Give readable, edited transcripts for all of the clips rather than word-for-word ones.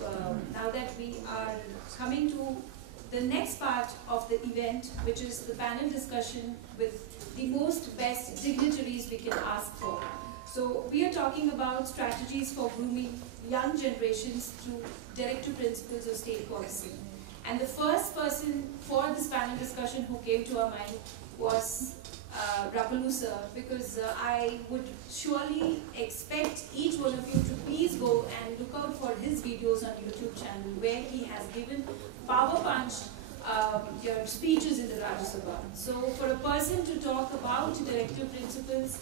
now that we are coming to the next part of the event, which is the panel discussion with the most best dignitaries we can ask for. So we are talking about strategies for grooming young generations through directive principles of state policy. And the first person for this panel discussion who came to our mind was Rapallu sir, because I would surely expect each one of you to please go and look out for his videos on YouTube channel, where he has given power punch your speeches in the Rajya Sabha. So for a person to talk about directive principles,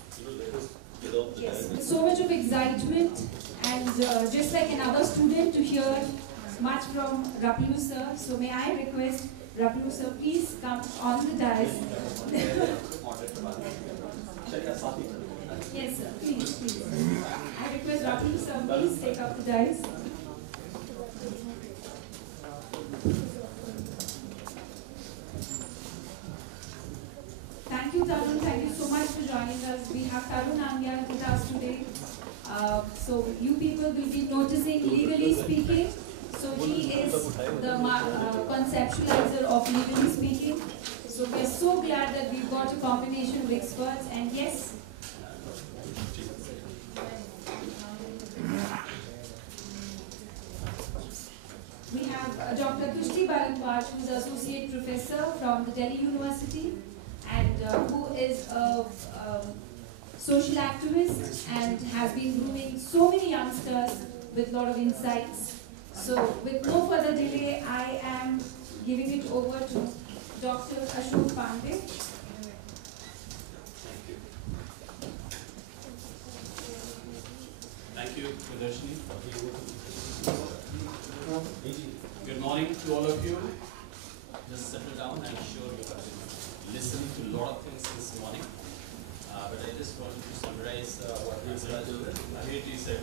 yes, so much of excitement, and just like another student, to hear much from Rapallu sir. So may I request Rapallu sir, please come on the dais. Yes sir, please. I request Rapallu sir, please take up the dais. Thank you, Tarun. Thank you so much for joining us. We have Tarun Namgyal with us today. So you people will be noticing legally speaking. So he is the conceptualizer of legally speaking. So we are so glad that we've got a combination of experts. And yes, we have Dr. Tushti Bharadwaj, who is Associate Professor from the Delhi University, and who is a social activist and has been grooming so many youngsters with a lot of insights. So with no further delay, I am giving it over to Dr. Ashok Pandey. Thank you, Pradarshini. Good morning to all of you. Just settle down. I'm sure you have been listening to a lot of things this morning. But I just wanted to summarize what Ahirji said.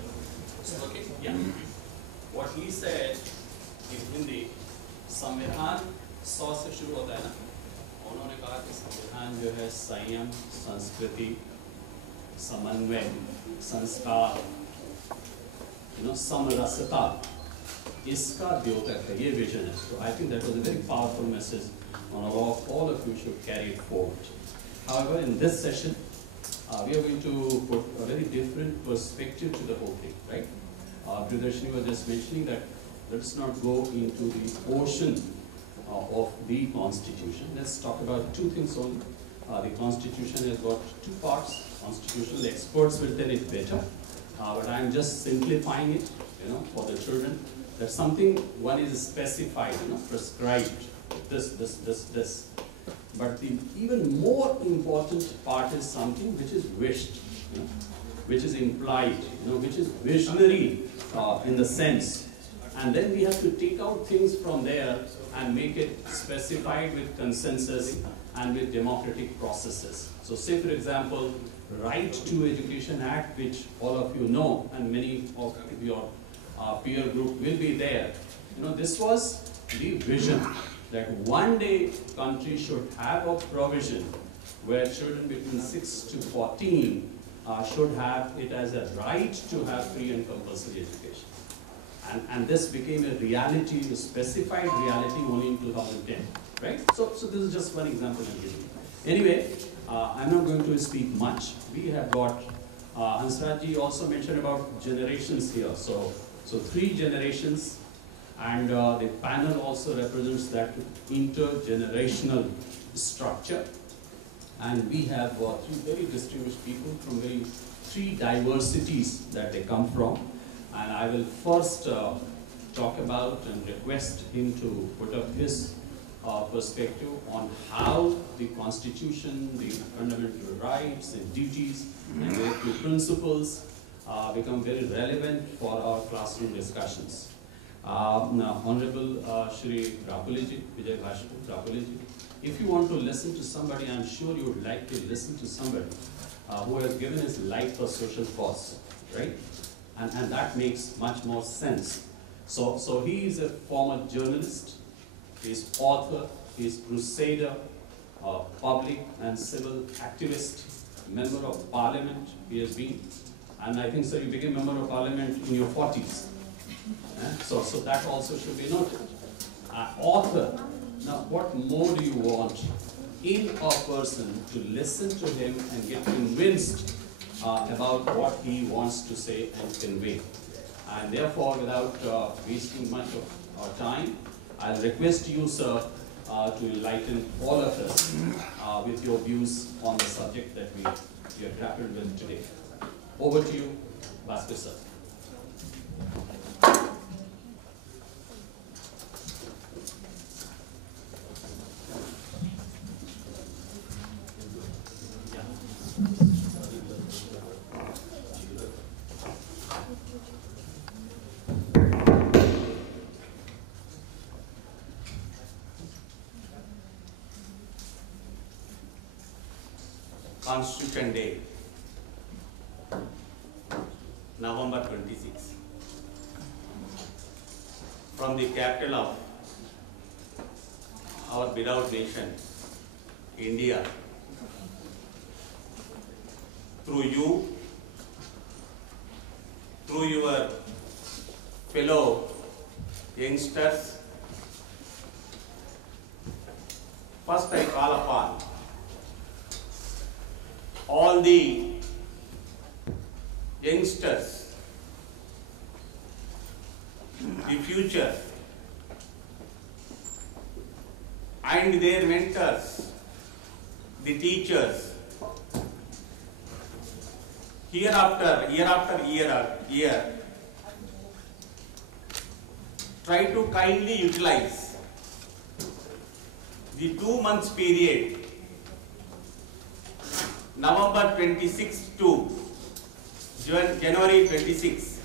Okay? Yeah. What he said in Hindi, संविधान 100 से शुरू होता है ना, उन्होंने कहा कि संविधान जो है संयम, संस्कृति, समन्वय, संस्कार, समरसता, इसका द्योतक है, ये विजन है. So I think that was a very powerful message on all of you should carry it forward. However, in this session, we are going to put a very different perspective to the whole thing, right? Pradarshini was just mentioning that let's not go into the ocean of the Constitution. Let's talk about two things only. The Constitution has got two parts. Constitutional experts will tell it better, but I'm just simplifying it, for the children. That something one is specified, prescribed. This. But the even more important part is something which is wished, which is implied, which is visionary in the sense. And then we have to take out things from there and make it specified with consensus and with democratic processes. So say for example, Right to Education Act, which all of you know, and many of your peer group will be there. This was the vision that one day country should have a provision where children between 6 to 14 should have it as a right to have free and compulsory education. And this became a reality, a specified reality only in 2010, right? So this is just one example I'm giving you. Anyway, I'm not going to speak much. We have got, Hansrajji also mentioned about generations here. So 3 generations, and the panel also represents that intergenerational structure. And we have 3 very distinguished people from 3 diversities that they come from. And I will first talk about and request him to put up his perspective on how the Constitution, the fundamental rights and duties and directive principles become very relevant for our classroom discussions. Honorable Shri Rapalluji, Vijay Bhashkar Rapalluji, if you want to listen to somebody, I'm sure you would like to listen to somebody who has given his life for social cause, right? And that makes much more sense. So he is a former journalist, he is author, he is crusader, public and civil activist, member of parliament he has been. And I think, sir, you became member of parliament in your 40s. So that also should be noted. Author. Now, what more do you want in a person to listen to him and get convinced about what he wants to say and convey? And therefore, without wasting much of our time, I'll request you, sir, to enlighten all of us with your views on the subject that we have grappled with today. Over to you, Bhaskar sir. Constitution Day, November 26. From the capital of our beloved nation, India, through you, through your fellow youngsters, first I call upon all the youngsters, the future, and their mentors, the teachers, year after year, try to kindly utilize the 2 months period, November 26 to January 26,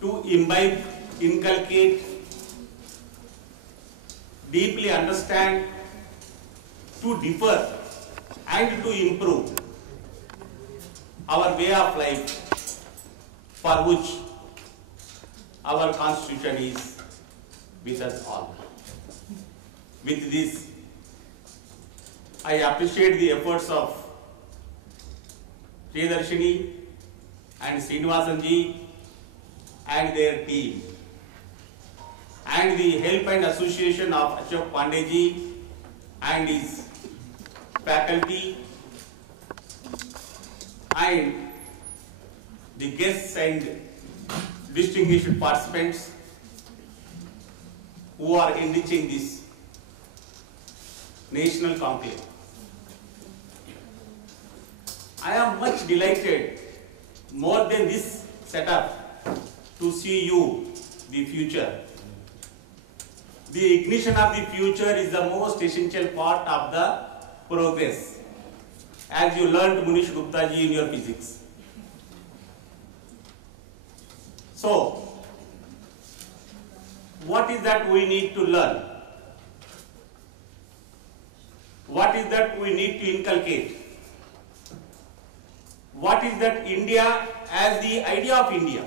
to imbibe, inculcate, deeply understand, to differ and to improve our way of life, for which our Constitution is with us all. With this, I appreciate the efforts of Priyadarshini and Srinivasan ji and their team, and the help and association of Ashok Pandey ji and his faculty, and the guests and distinguished participants who are enriching this national conclave. I am much delighted, more than this setup, to see you, the future. The ignition of the future is the most essential part of the progress, as you learned Munish Gupta ji in your physics. So, what is that we need to learn? What is that we need to inculcate? What is that India as the idea of India,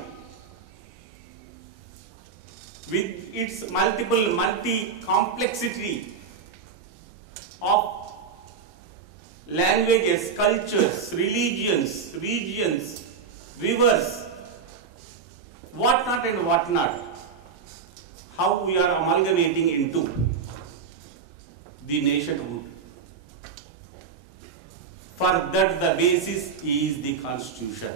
with its multi-complexity of languages, cultures, religions, regions, rivers, what not and what not, how we are amalgamating into the nationhood. For that, the basis is the Constitution.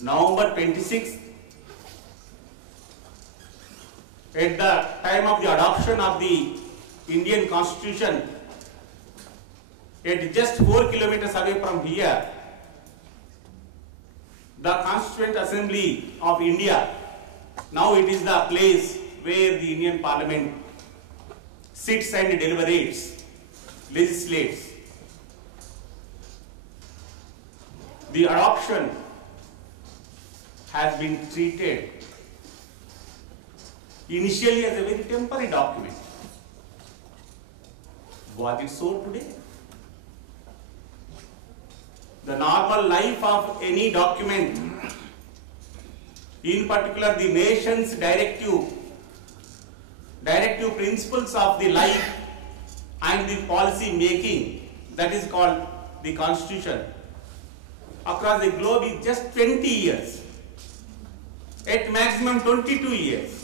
November 26th, at the time of the adoption of the Indian Constitution, at just 4 kilometers away from here, the Constituent Assembly of India, now it is the place where the Indian Parliament sits and deliberates, legislates. The adoption has been treated initially as a very temporary document. Was it so today? The normal life of any document, in particular the nation's directive principles of the life and the policy making, that is called the Constitution, across the globe is just 20 years. At maximum 22 years.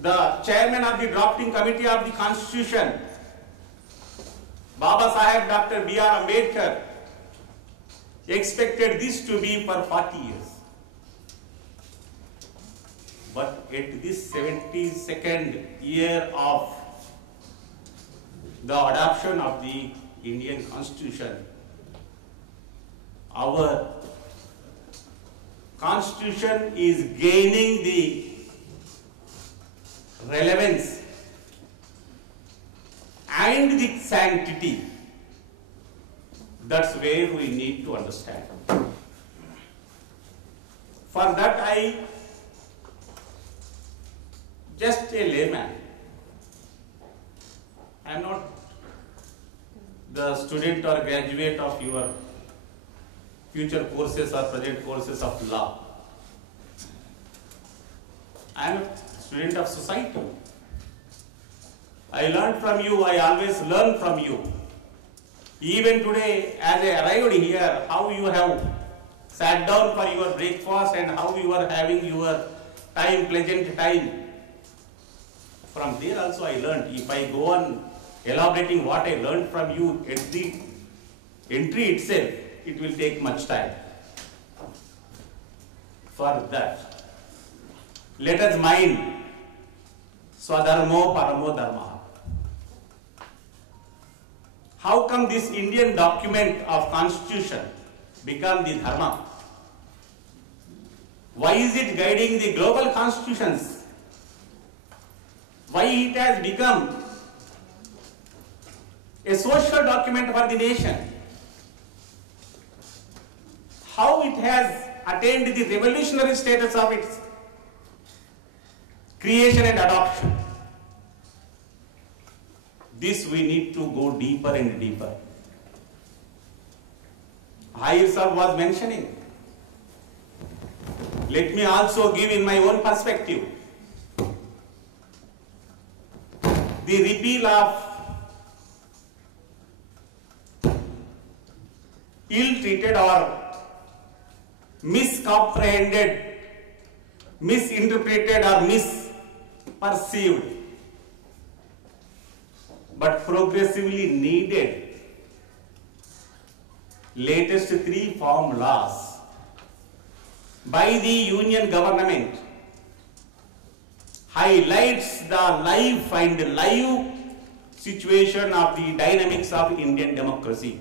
The chairman of the drafting committee of the Constitution, Baba Saheb Dr. B.R. Ambedkar, expected this to be for 40 years. But at this 72nd year of the adoption of the Indian Constitution, our Constitution is gaining the relevance and the sanctity. That's where we need to understand. For that, I just a layman. I am not the student or graduate of your future courses or present courses of law. I am a student of society. I learned from you, I always learn from you. Even today, as I arrived here, how you have sat down for your breakfast and how you are having your time, pleasant time. From there also I learned. If I go on elaborating what I learned from you at the entry itself, it will take much time. For that, let us mind Swadharmo Paramo Dharma. How come this Indian document of Constitution become the Dharma? Why is it guiding the global constitutions? Why it has become a social document for the nation? How it has attained the revolutionary status of its creation and adoption? This we need to go deeper and deeper. Higher Sir was mentioning. Let me also give in my own perspective. The repeal of ill-treated or miscomprehended, misinterpreted or misperceived, but progressively needed latest 3 farm laws by the Union government highlights the life and live situation of the dynamics of Indian democracy.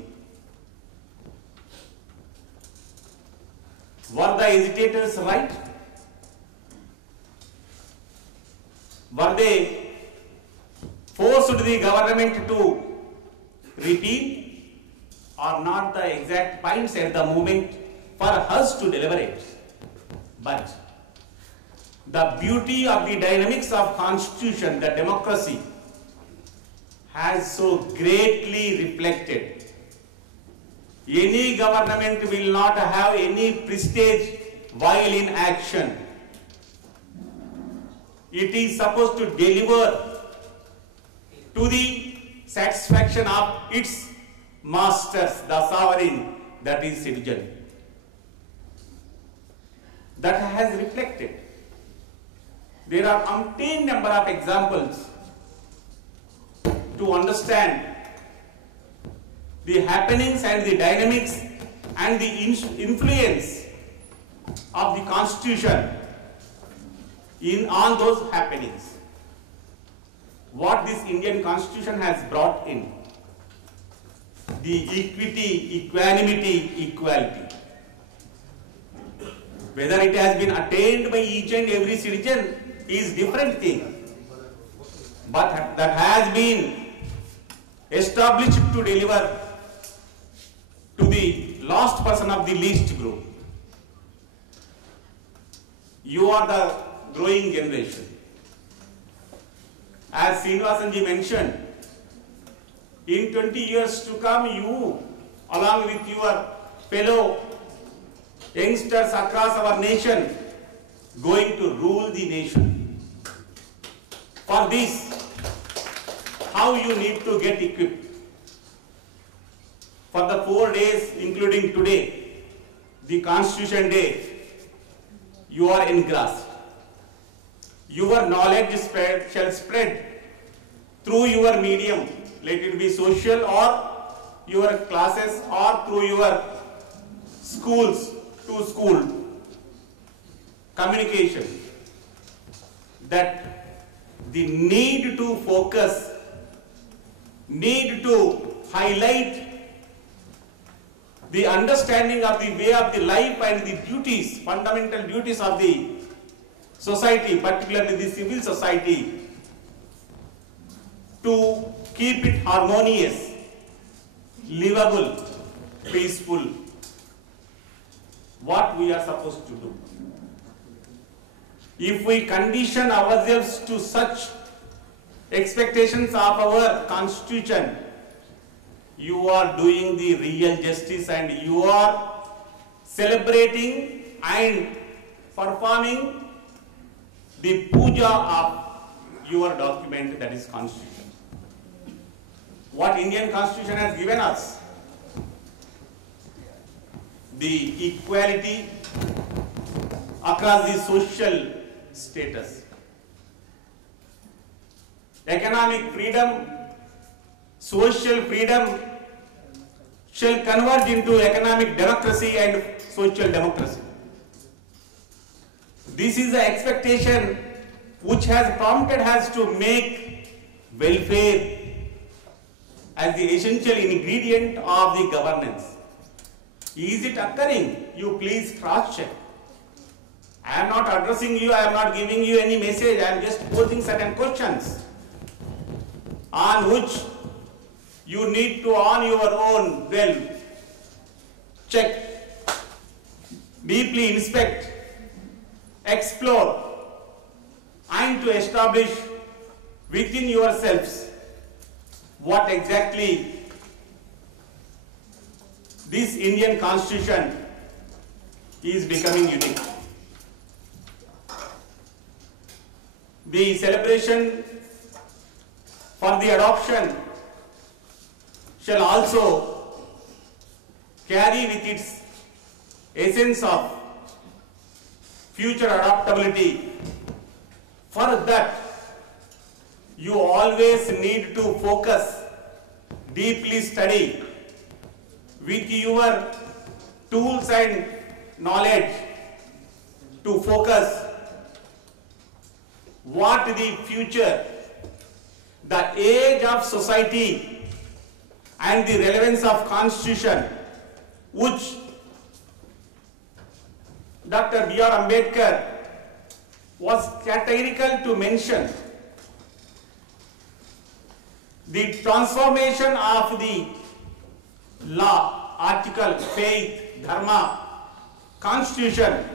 Were the agitators right? Were they forced the government to repeal or not? The exact points at the moment for us to deliberate. But the beauty of the dynamics of Constitution, the democracy, has so greatly reflected. Any government will not have any prestige while in action. It is supposed to deliver to the satisfaction of its masters, the sovereign, that is citizen. That has reflected. There are umpteen number of examples to understand the happenings and the dynamics and the influence of the Constitution on those happenings. What this Indian Constitution has brought in: the equity, equanimity, equality. Whether it has been attained by each and every citizen is different thing, but that has been established to deliver to the last person of the least group. You are the growing generation. As Srinivasanji mentioned, in 20 years to come, you, along with your fellow youngsters across our nation, going to rule the nation. For this, how you need to get equipped? for the 4 days, including today, the Constitution Day, you are engrossed. Your knowledge shall spread through your medium, let it be social or your classes or through your schools to school communication. That the need to focus, need to highlight the understanding of the way of the life and the duties, fundamental duties of the society, particularly the civil society, to keep it harmonious, livable, peaceful. What we are supposed to do. If we condition ourselves to such expectations of our Constitution, you are doing the real justice and you are celebrating and performing the puja of your document, that is Constitution. What Indian Constitution has given us? The equality across the social status, economic freedom, social freedom shall converge into economic democracy and social democracy. This is the expectation which has prompted us to make welfare as the essential ingredient of the governance. Is it occurring? You please cross-check. I am not addressing you, I am not giving you any message, I am just posing certain questions on which you need to on your own well check, deeply inspect, explore, and to establish within yourselves what exactly this Indian Constitution is becoming unique. The celebration for the adoption shall also carry with its essence of future adaptability. For that, you always need to focus, deeply study with your tools and knowledge to focus what the future, the age of society and the relevance of Constitution, which Dr. B.R. Ambedkar was categorical to mention. The transformation of the law, article, faith, dharma, Constitution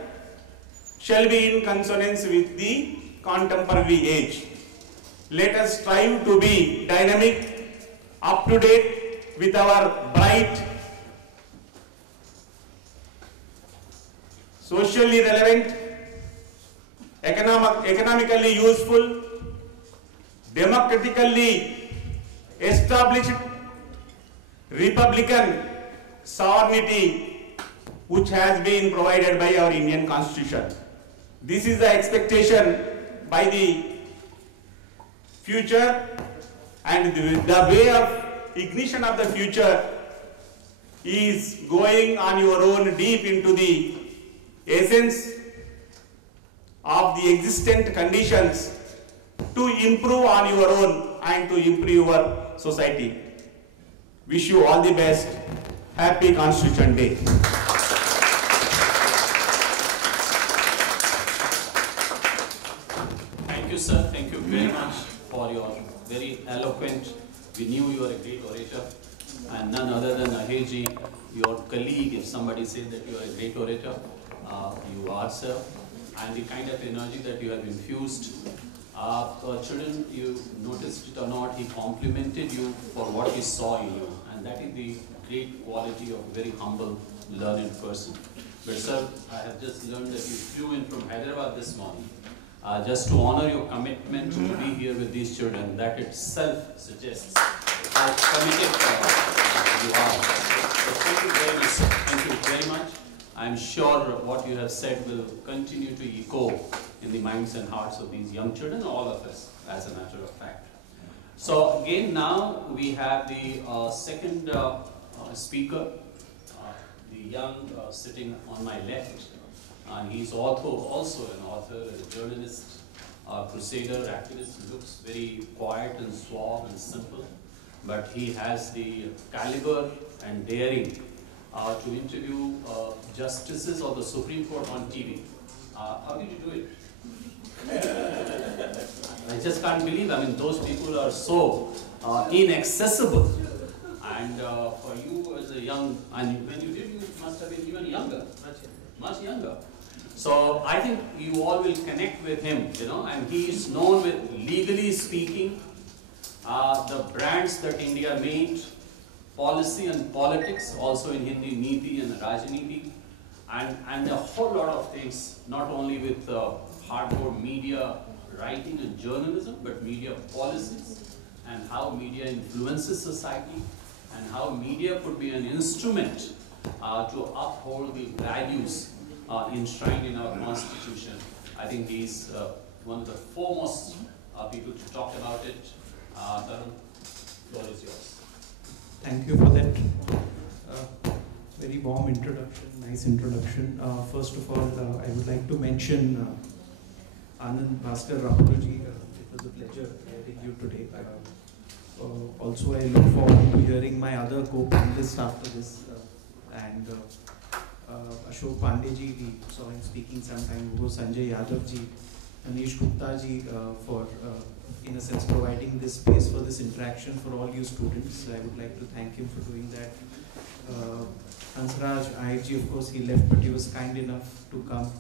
shall be in consonance with the contemporary age. Let us strive to be dynamic, up to date with our bright, socially relevant, economically useful, democratically established republican sovereignty which has been provided by our Indian Constitution. This is the expectation by the future, and the way of ignition of the future is going on your own deep into the essence of the existent conditions to improve on your own and to improve your society. Wish you all the best. Happy Constitution Day. Thank you, sir. Thank you very much for your very eloquent. We knew you are a great orator, and none other than Aheji, your colleague. If somebody says that you are a great orator, you are, sir. And the kind of energy that you have infused. Children, you noticed it or not, he complimented you for what he saw in you, and that is the great quality of a very humble, learned person. But sir, I have just learned that you flew in from Hyderabad this morning just to honor your commitment to be here with these children. That itself suggests how committed you are. I'm sure what you have said will continue to echo in the minds and hearts of these young children, all of us, as a matter of fact. So again, now we have the second speaker, the young sitting on my left, and he's also an author, a journalist, crusader, activist. Looks very quiet and suave and simple, but he has the caliber and daring to interview justices of the Supreme Court on TV. How did you do it? I just can't believe, I mean, those people are so inaccessible. And for you as a young, and when you did, you must have been even younger, much younger. So I think you all will connect with him, you know, and he is known with legally speaking, the brands that India made, policy and politics, also in Hindi, Niti and Rajniti, and a whole lot of things, not only with hardcore media writing and journalism, but media policies and how media influences society and how media could be an instrument to uphold the values enshrined in our constitution. I think he's one of the foremost people to talk about it. Tarun, the floor is yours. Thank you for that very warm introduction, nice introduction. First of all, I would like to mention Anand Bhaskar Rahulji. It was a pleasure hearing you today. Also, I look forward to hearing my other co-panelists after this. And Ashok Pandeyji, we saw him speaking sometime ago, Sanjay Yadavji, Anish Guptaji for, in a sense, providing this space for this interaction for all you students. I would like to thank him for doing that. Hansraj IIG, of course, he left, but he was kind enough to come.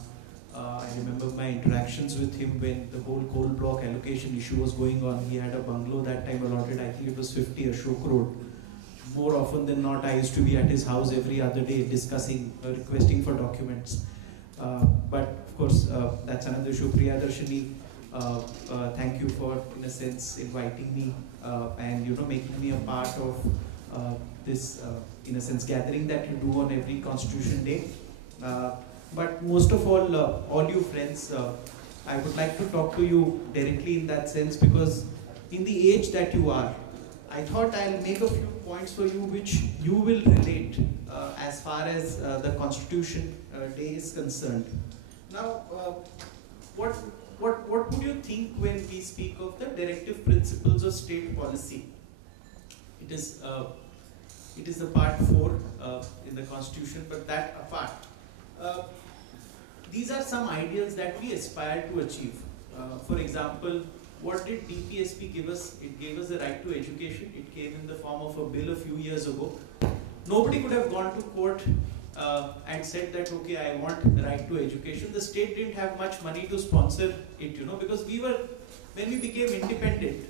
I remember my interactions with him when the whole coal block allocation issue was going on. He had a bungalow that time allotted, I think it was 50 Ashok Road. More often than not, I used to be at his house every other day discussing, requesting for documents. But of course, that's another issue. Priyadarshini, thank you for, in a sense, inviting me and, you know, making me a part of this, in a sense, gathering that you do on every Constitution Day. But most of all you friends, I would like to talk to you directly in that sense, because in the age that you are, I thought I'll make a few points for you which you will relate as far as the Constitution Day is concerned. Now, what would you think when we speak of the directive principles of state policy? It is the part 4 in the Constitution, but that apart, these are some ideals that we aspire to achieve. For example, what did DPSP give us? It gave us the right to education. It came in the form of a bill a few years ago. Nobody could have gone to court and said that, okay, I want the right to education. The state didn't have much money to sponsor it, you know, because when we became independent,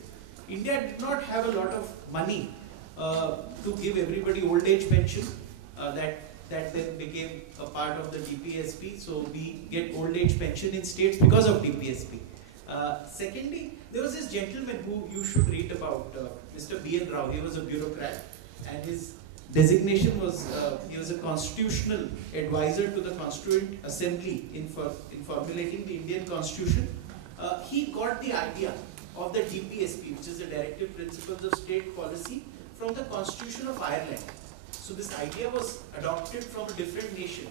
India did not have a lot of money to give everybody old age pension. That then became a part of the DPSP. So we get old age pension in states because of DPSP. Secondly, there was this gentleman who you should read about, Mr. B.N. Rao. He was a bureaucrat, and his designation was, he was a constitutional advisor to the Constituent Assembly in formulating the Indian Constitution. He got the idea of the DPSP, which is the Directive Principles of State Policy, from the Constitution of Ireland. So this idea was adopted from a different nation.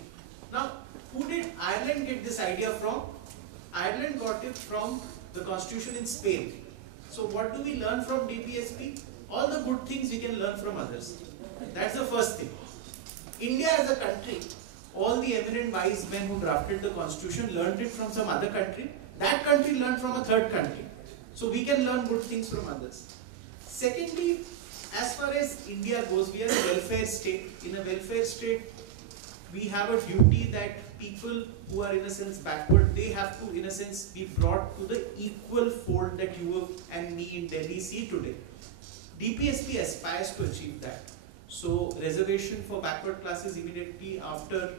Now, who did Ireland get this idea from? Ireland got it from the Constitution in Spain. So what do we learn from DPSP? All the good things we can learn from others. That's the first thing. India as a country, all the eminent wise men who drafted the Constitution learned it from some other country. That country learned from a third country. So we can learn good things from others. Secondly, as far as India goes, we are a welfare state. In a welfare state, we have a duty that people who are in a sense backward, they have to in a sense be brought to the equal fold that you and me in Delhi see today. DPSP aspires to achieve that. So reservation for backward classes immediately after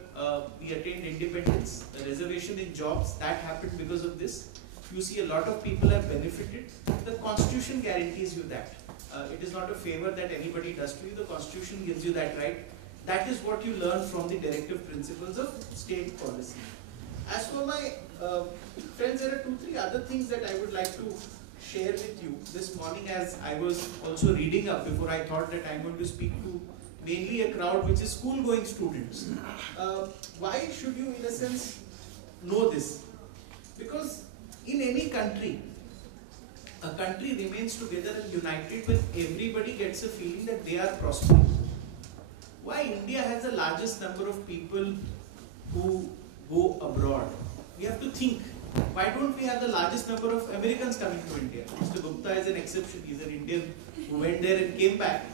we attained independence, the reservation in jobs, that happened because of this. You see a lot of people have benefited. The Constitution guarantees you that. It is not a favor that anybody does to you. The Constitution gives you that right. That is what you learn from the directive principles of state policy. As for my friends, there are 2-3 other things that I would like to share with you. This morning, as I was also reading up before, I thought that I'm going to speak to mainly a crowd which is school-going students. Why should you, in a sense, know this? Because in any country, a country remains together and united when everybody gets a feeling that they are prospering. Why India has the largest number of people who go abroad? We have to think, why don't we have the largest number of Americans coming to India? Mr. Gupta is an exception, he's an Indian who went there and came back.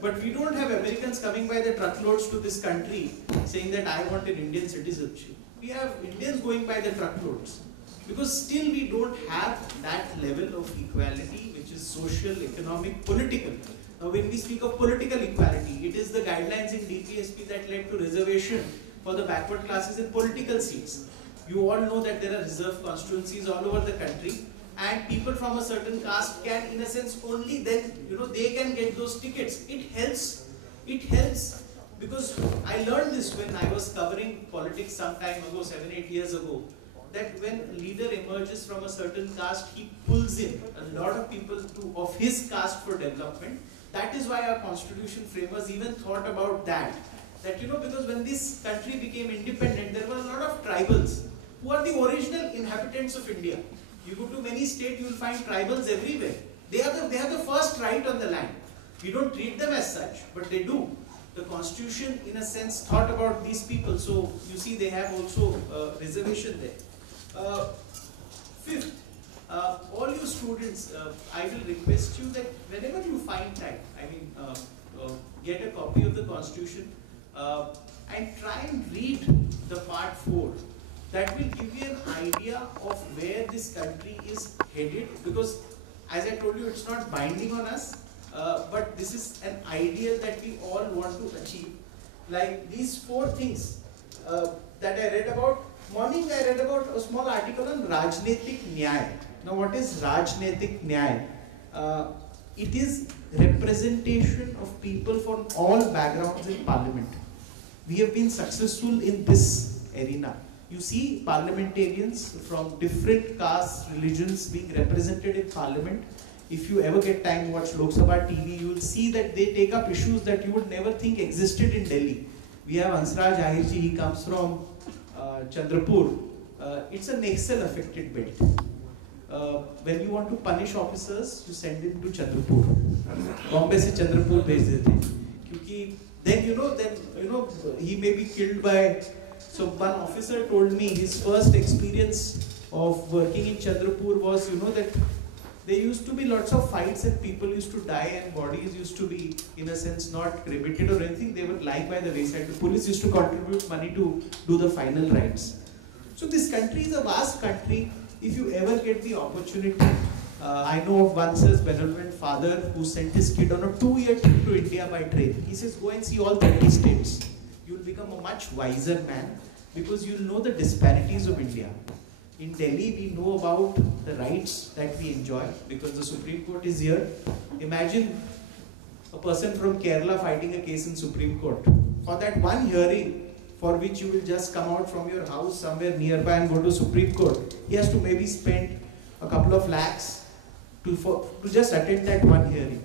But we don't have Americans coming by the truckloads to this country saying that I want an Indian citizenship. We have Indians going by the truckloads. Because still we don't have that level of equality which is social, economic, political. Now when we speak of political equality, it is the guidelines in DPSP that led to reservation for the backward classes in political seats. You all know that there are reserved constituencies all over the country, and people from a certain caste can, in a sense, only then, they can get those tickets. It helps because I learned this when I was covering politics some time ago, 7-8 years ago, that when a leader emerges from a certain caste, he pulls in a lot of people of his caste for development. That is why our constitution framers even thought about that. That, because when this country became independent, there were a lot of tribals who are the original inhabitants of India. You go to many states, you will find tribals everywhere. They have the first right on the land. We don't treat them as such, but they do. The constitution, in a sense, thought about these people. So, you see, they have also reservation there. Fifth, all you students, I will request you that whenever you find time, get a copy of the constitution and try and read the part 4. That will give you an idea of where this country is headed, because as I told you, it's not binding on us, but this is an ideal that we all want to achieve. Like these 4 things that I read about. Morning I read about a small article on Rajnetik Nyay. Now what is Rajnetik Nyay? It is representation of people from all backgrounds in parliament. We have been successful in this arena. You see parliamentarians from different castes, religions being represented in parliament. If you ever get time to watch Lok Sabha TV, you will see that they take up issues that you would never think existed in Delhi. We have Hansraj Ahirji, he comes from Chandrapur. It's a Naxal affected belt. When you want to punish officers, you send them to Chandrapur. Bombay se Chandrapur bhej dete. Kyunki then he may be killed by. So one officer told me his first experience of working in Chandrapur was, that there used to be lots of fights and people used to die and bodies used to be, in a sense, not cremated or anything. They would lie by the wayside. The police used to contribute money to do the final rites. So this country is a vast country. If you ever get the opportunity, I know of one such benevolent father who sent his kid on a 2-year trip to India by train. He says, go and see all 30 states. You'll become a much wiser man because you'll know the disparities of India. In Delhi, we know about the rights that we enjoy because the Supreme Court is here. Imagine a person from Kerala fighting a case in Supreme Court. For that one hearing, for which you will just come out from your house somewhere nearby and go to Supreme Court, he has to maybe spend a couple of lakhs to just attend that one hearing.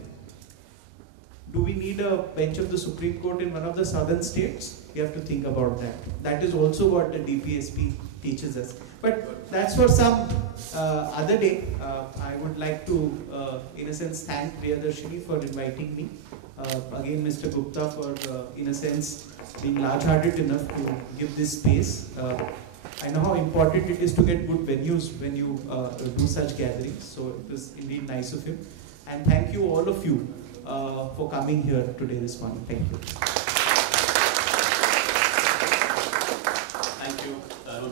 Do we need a bench of the Supreme Court in one of the southern states? You have to think about that. That is also what the DPSP teaches us. But that's for some other day. I would like to, in a sense, thank Priyadarshini for inviting me. Again, Mr. Gupta for, in a sense, being large-hearted enough to give this space. I know how important it is to get good venues when you do such gatherings. So it was indeed nice of him. And thank you, all of you, for coming here today this morning. Thank you. Thank you, Tarun.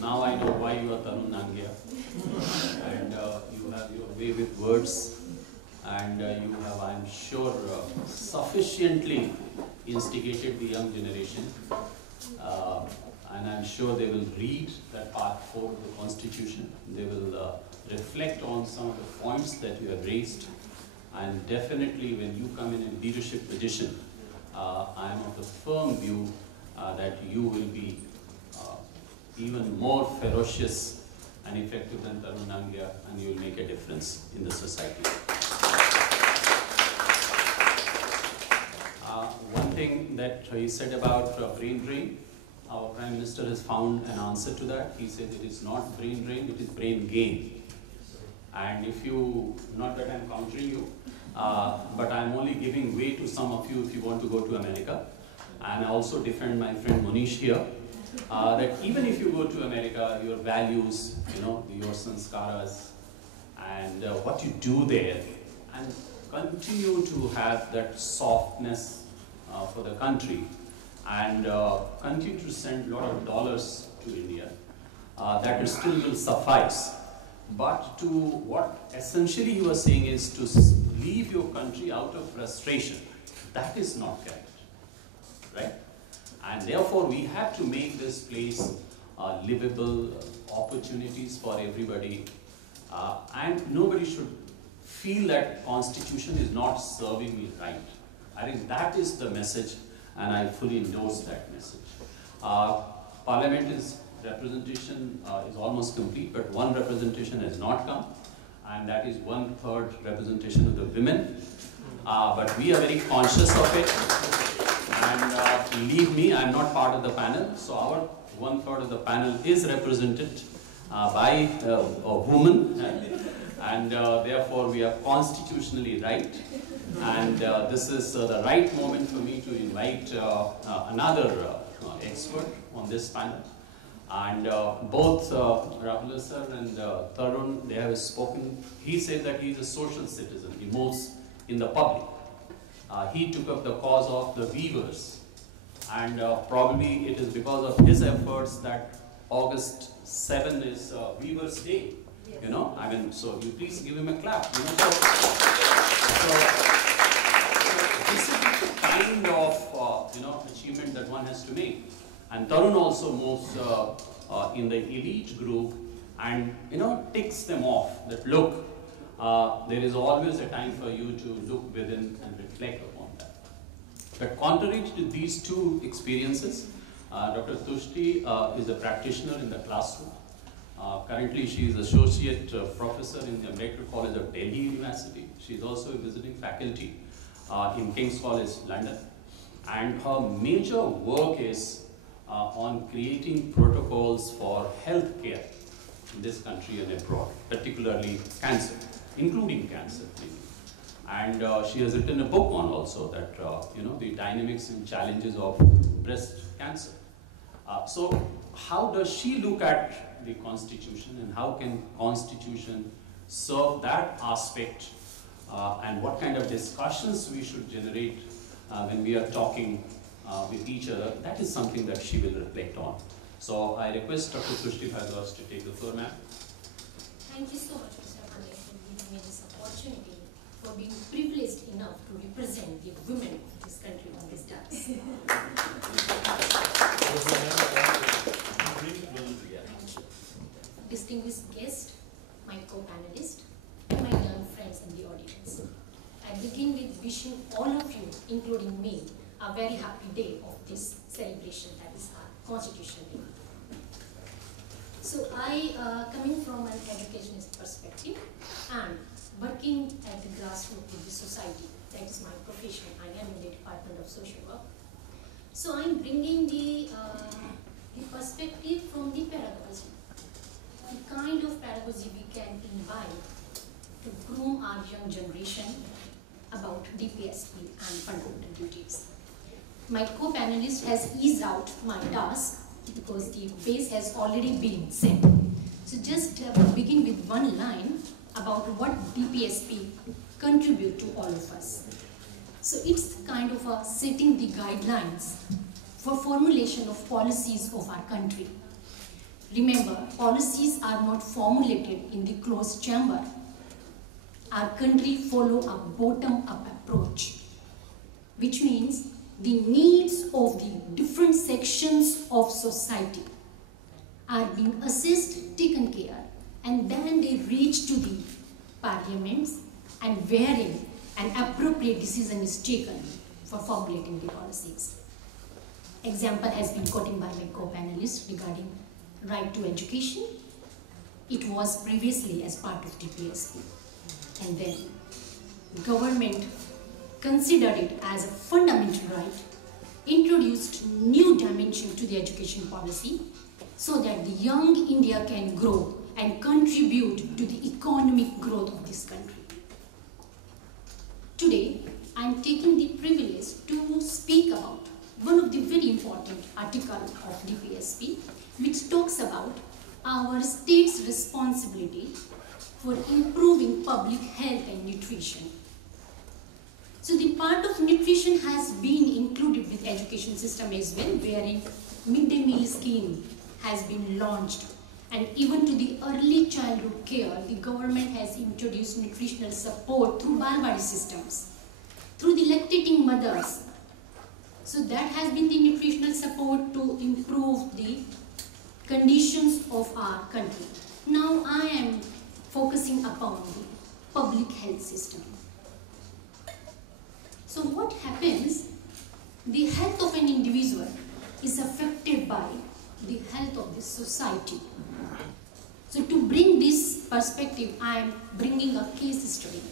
Now I know why you are Tarun Nangia. And you have your way with words. And you have, I am sure, sufficiently instigated the young generation. And I'm sure they will read that part 4 of the Constitution. They will reflect on some of the points that you have raised. And definitely when you come in a leadership position, I am of the firm view that you will be even more ferocious and effective than Tarun Nangia, and you will make a difference in the society. One thing that he said about brain drain, our Prime Minister has found an answer to that. He said it is not brain drain, it is brain gain. And if you, not that I'm countering you, but I'm only giving way to some of you if you want to go to America. And I also defend my friend Monish here, that even if you go to America, your values, you know, your sanskaras, and what you do there, and continue to have that softness for the country, and continue to send a lot of dollars to India, that it still will suffice. But to what essentially you are saying is to leave your country out of frustration. That is not correct, right? And therefore we have to make this place livable, opportunities for everybody, and nobody should feel that Constitution is not serving me right. I think that is the message, and I fully endorse that message. Parliament is representation is almost complete, but one representation has not come, and that is 1/3 representation of the women. But we are very conscious of it, and believe me, I'm not part of the panel, so our 1/3 of the panel is represented by a woman, and therefore we are constitutionally right. And this is the right moment for me to invite another expert on this panel. And both Rahul sir and Tarun, they have spoken. He said that he is a social citizen. He moves in the public. He took up the cause of the weavers. And probably it is because of his efforts that August 7 is Weavers' Day. You know, I mean, so you please give him a clap. You know, so this is the kind of achievement that one has to make. And Tarun also moves in the elite group, and ticks them off that look, there is always a time for you to look within and reflect upon that. But contrary to these two experiences, Dr. Tushti is a practitioner in the classroom. Currently, she is associate professor in the Medical College of Delhi University. She is also a visiting faculty in King's College, London. And her major work is on creating protocols for healthcare in this country and abroad, particularly cancer, including cancer. And she has written a book on also that, the dynamics and challenges of breast cancer. So how does she look at the Constitution, and how can Constitution serve that aspect, and what kind of discussions we should generate when we are talking with each other? That is something that she will reflect on. So I request Dr. Tushti Bhardwaj to take the floor, ma'am. Thank you so much, Mr. Pandey, for giving me this opportunity, for being privileged enough to represent the women of this country on this dais. Distinguished guest, my co-panelist, and my young friends in the audience. I begin with wishing all of you, including me, a very happy day of this celebration, that is our Constitution Day. So coming from an educationist perspective and working at the grassroots of the society, that is my profession. I am in the Department of Social Work. So I'm bringing the perspective from the pedagogy, the kind of pedagogy we can imbibe to groom our young generation about DPSP and fundamental duties. My co-panelist has eased out my task because the base has already been set. So just begin with one line about what DPSP contribute to all of us. So it's kind of setting the guidelines for formulation of policies of our country. Remember, policies are not formulated in the closed chamber. Our country follow a bottom-up approach, which means the needs of the different sections of society are being assessed, taken care, and then they reach to the parliaments, and wherein an appropriate decision is taken for formulating the policies. Example has been quoted by my co-panelists regarding right to education. It was previously as part of DPSP, and then government considered it as a fundamental right, introduced new dimension to the education policy so that the young India can grow and contribute to the economic growth of this country. Today, I am taking the privilege to speak about one of the very important articles of DPSP, which talks about our state's responsibility for improving public health and nutrition. So the part of nutrition has been included with education system as well, wherein midday meal scheme has been launched, and even to the early childhood care, the government has introduced nutritional support through Balwadi systems, through the lactating mothers. So that has been the nutritional support to improve the conditions of our country. Now I am focusing upon the public health system. So what happens? The health of an individual is affected by the health of the society. So to bring this perspective, I am bringing a case study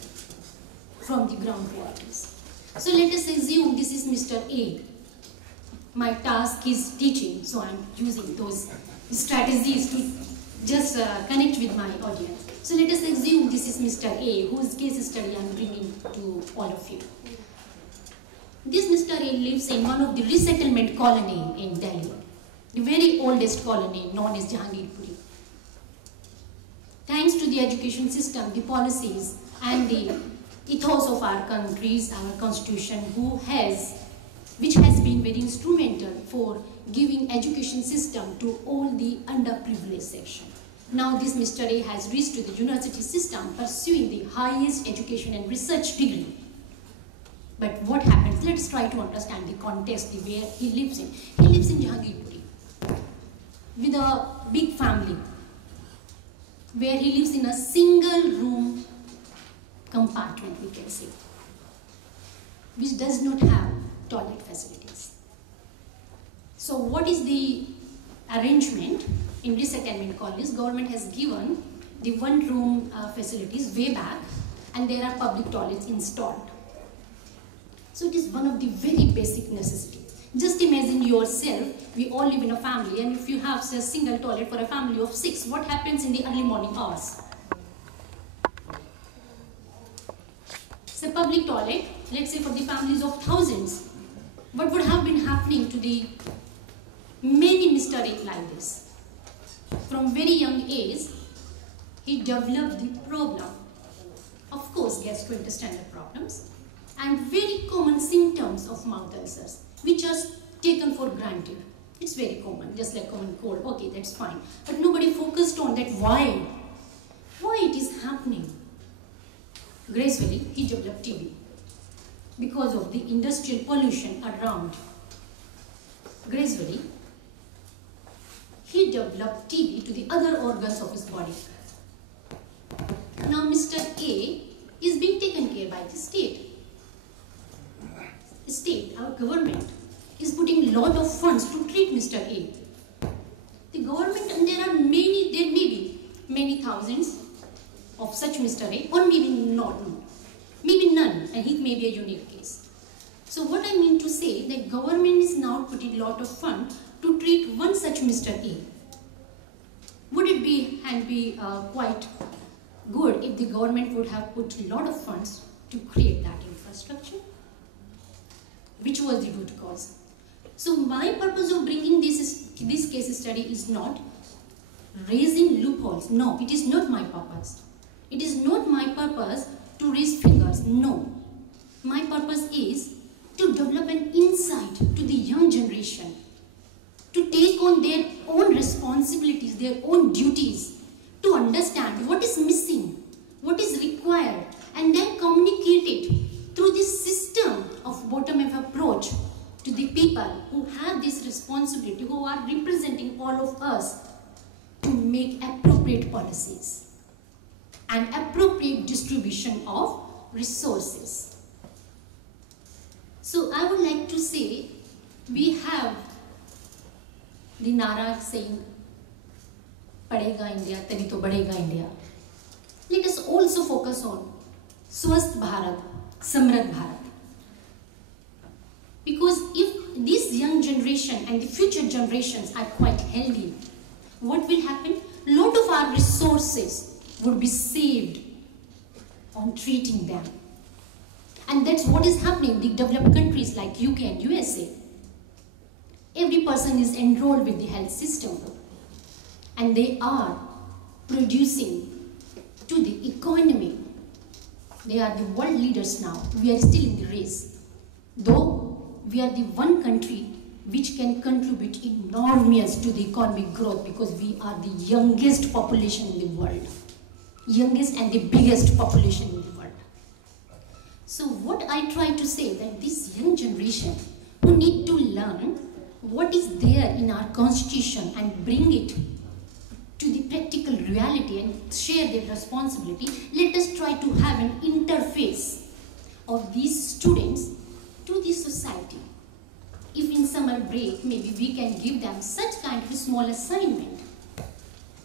from the ground realities. So let us assume this is Mr. A. My task is teaching, so I am using those strategies to just connect with my audience. So let us assume this is Mr. A, whose case study I am bringing to all of you. This Mr. A lives in one of the resettlement colony in Delhi, the very oldest colony known as Jahangirpuri. Thanks to the education system, the policies and the ethos of our countries, our constitution, which has been very instrumental for giving education system to all the underprivileged section. Now this Mr. A has reached to the university system pursuing the highest education and research degree. But what happens? Let's try to understand the context where he lives in. He lives in Jahangirpuri with a big family, where he lives in a single room compartment, we can say, which does not have toilet facilities. So what is the arrangement in resettlement colonies? Government has given the one room facilities way back, and there are public toilets installed. So it is one of the very basic necessities. Just imagine yourself, we all live in a family, and if you have a single toilet for a family of 6, what happens in the early morning hours? So public toilet, let's say for the families of thousands, what would have been happening to the many Mr. A like this? From very young age, he developed the problem. Of course, gastrointestinal problems and very common symptoms of mouth ulcers, which are taken for granted. It's very common, just like common cold. Okay, that's fine. But nobody focused on that why. Why it is happening? Gracefully, he developed TB because of the industrial pollution around. Gracefully, he developed TB to the other organs of his body. Now Mr. A is being taken care by the state. Our government, is putting a lot of funds to treat Mr. A. The government, and there may be many thousands of such Mr. A, or maybe not, maybe none, and he may be a unique case. So what I mean to say, that government is now putting a lot of funds to treat one such Mr. A. Would it be quite good if the government would have put a lot of funds to create that infrastructure? Which was the root cause? So my purpose of bringing this case study is not raising loopholes. No, it is not my purpose. It is not my purpose to raise fingers. No. My purpose is to develop an insight to the young generation, to take on their own responsibilities, their own duties, to understand what is missing, what is required, and then communicate it through this system of bottom-up approach to the people who have this responsibility, who are representing all of us, to make appropriate policies and appropriate distribution of resources. So I would like to say, we have the Nara saying, Padega India, Tabi to Badega India. Let us also focus on Swasth Bharat, Samrat Bharat. Because if this young generation and the future generations are quite healthy, what will happen? A lot of our resources would be saved on treating them. And that's what is happening in the developed countries like UK and USA. Every person is enrolled with the health system, and they are producing to the economy. They are the world leaders now. We are still in the race. Though we are the one country which can contribute enormous to the economic growth, because we are the youngest population in the world. Youngest and the biggest population in the world. So what I try to say, that this young generation who need to learn what is there in our constitution and bring it to the practical reality and share their responsibility, let us try to have an interface of these students to the society. If in summer break, maybe we can give them such kind of a small assignment.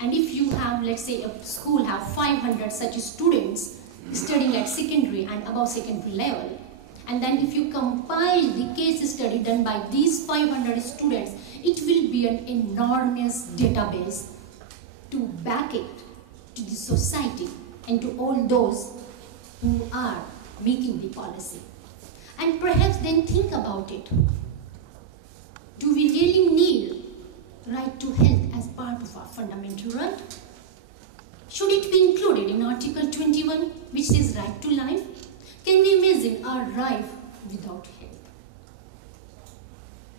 And if you have, let's say, a school have 500 such students studying at secondary and above secondary level, and then if you compile the case study done by these 500 students, it will be an enormous database to back it to the society and to all those who are making the policy. And perhaps then think about it. Do we really need right to health as part of our fundamental right? Should it be included in Article 21, which says right to life? Can we imagine our life without health?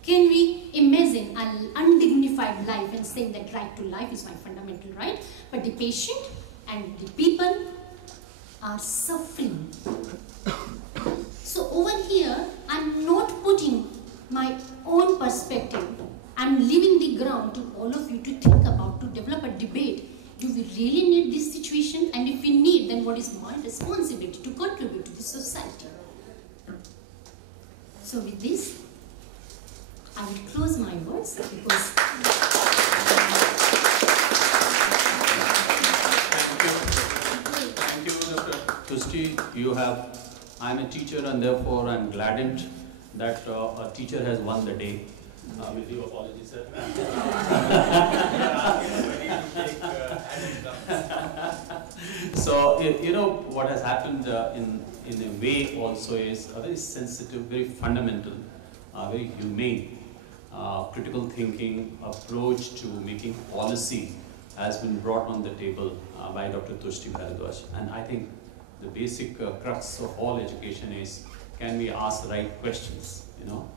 Can we imagine an undignified life and saying that right to life is my fundamental right, but the patient and the people are suffering? So over here, I'm not putting my own perspective. I'm leaving the ground to all of you to think about, to develop a debate. Do we really need this situation? And if we need, then what is my responsibility to contribute to the society? So with this, I will close my words because... Thank you, Dr. Tusti. I'm a teacher and therefore I'm gladdened that a teacher has won the day. With your apology, sir. So, you know, what has happened in a way also is a very sensitive, very fundamental, very humane, critical thinking approach to making policy has been brought on the table by Dr. Tusti Bharadwaj. And I think the basic crux of all education is, can we ask the right questions, you know?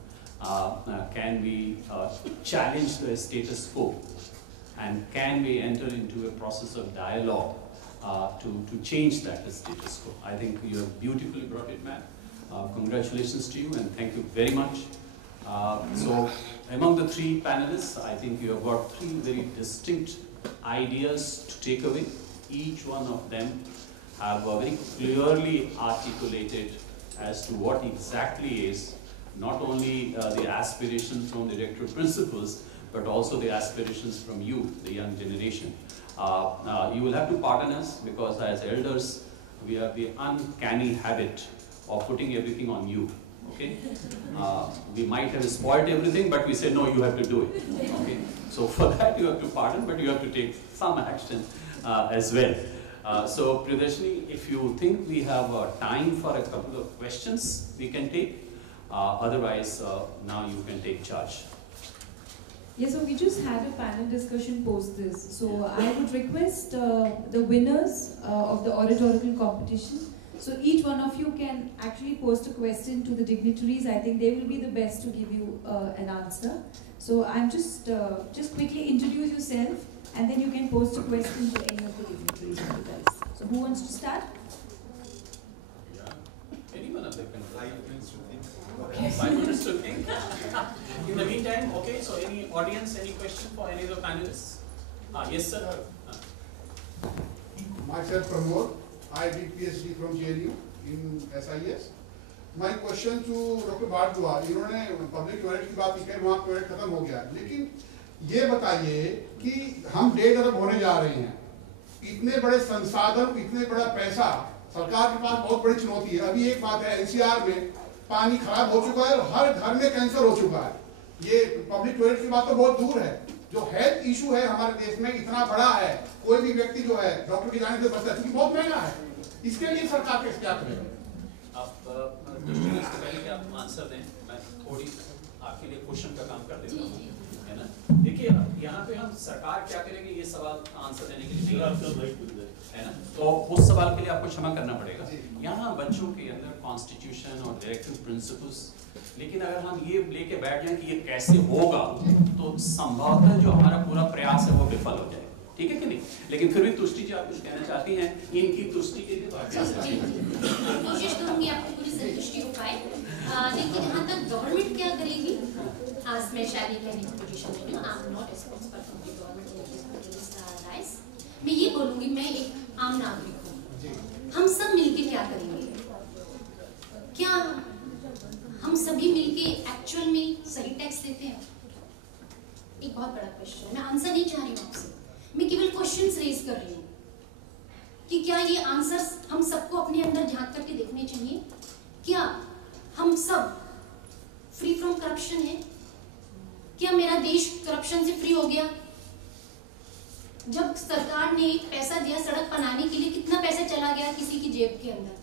Can we challenge the status quo, and can we enter into a process of dialogue to change that status quo? I think you have beautifully brought it, ma'am. Congratulations to you and thank you very much. So among the three panelists, I think you have got three very distinct ideas to take away. Each one of them have very clearly articulated as to what exactly is not only the aspirations from the director principals, but also the aspirations from you, the young generation. You will have to pardon us because as elders, we have the uncanny habit of putting everything on you, okay? We might have spoiled everything, but we say, no, you have to do it, okay? So for that, you have to pardon, but you have to take some action as well. So Priyadarshini, if you think we have time for a couple of questions, we can take. Otherwise, now you can take charge. Yeah, so we just had a panel discussion post this. So I would request the winners of the oratorical competition. So each one of you can actually post a question to the dignitaries. I think they will be the best to give you an answer. So I'm just quickly introduce yourself, and then you can post a question to any of the dignitaries of you guys. So who wants to start? Anyone of them can. 5 minutes to think. Okay, 5 minutes to think. In the meantime, okay, so any audience, any question for any of the panelists? Yes, sir. Myself Pramod, I did PhD from JNU in SIS. My question to doctor Bharadwaj, इन्होंने public toilet की बात की, वहाँ toilet खत्म हो गया, लेकिन ये बताइए कि हम 1.5 अरब होने जा रहे हैं, इतने बड़े संसाधन, इतने बड़ा पैसा, सरकार के पास बहुत बड़ी चुनौती है। अभी एक बात है, एनसीआर में पानी खराब हो चुका है और हर घर में कैंसर हो चुका है। ये पब्लिक टॉयलेट की बात तो बहुत दूर है, जो हेल्थ इशू है हमारे देश में इतना बड़ा है, कोई भी व्यक्ति जो है डॉक्टर के जाने से बचता है, क्योंकि बहुत महंगा है, इसके लिए सरकार कैसे क्या करेगी? आप इससे पहले कि आप आंसर दें, मैं थोड़ी आपके लिए क्वेश्चन का काम कर देता हूँ, है ना। देखिए यहाँ पे हम सरकार क्या करेंगे ये सवाल आंसर देने के लिए नहीं है ना, तो उस सवाल के लिए आपको क्षमा करना पड़ेगा। यहाँ बच्चों के अंदर कॉन्स्टिट्यूशन और डायरेक्टिव प्रिंसिपल्स, लेकिन अगर हम ये लेके बैठ जाएं कि ये कैसे होगा तो संभवतः जो हमारा पूरा प्रयास है वो विफल हो जाए, ठीक है कि नहीं। लेकिन फिर भी तुष्टि जी आप कुछ कहना चाहती हैं, इनकी तुष्टि के लिए कोशिश करूंगी आपको पूरी संतुष्टि हो पाए। देखिए जहाँ तक गवर्नमेंट क्या करेगी, आज मैं शायद ये कहने की पोजीशन में हूँ, I am not responsible for the government rice. मैं ये बोलूंगी, मैं एक आम नागरिक हूँ, हम सब मिलके क्या करेंगे? क्या हम सभी मिलके एक्चुअल में सही टैक्स देते हैं? एक बहुत बड़ा क्वेश्चन है, मैं आंसर नहीं चाह रही हूँ आपसे, मैं केवल क्वेश्चंस रेज कर रही हूँ कि क्या ये आंसर्स हम सबको अपने अंदर झांक करके देखने चाहिए। क्या हम सब फ्री फ्रॉम करप्शन है? क्या मेरा देश करप्शन से फ्री हो गया? जब सरकार ने एक पैसा दिया सड़क बनाने के लिए, कितना पैसा चला गया किसी की जेब के अंदर?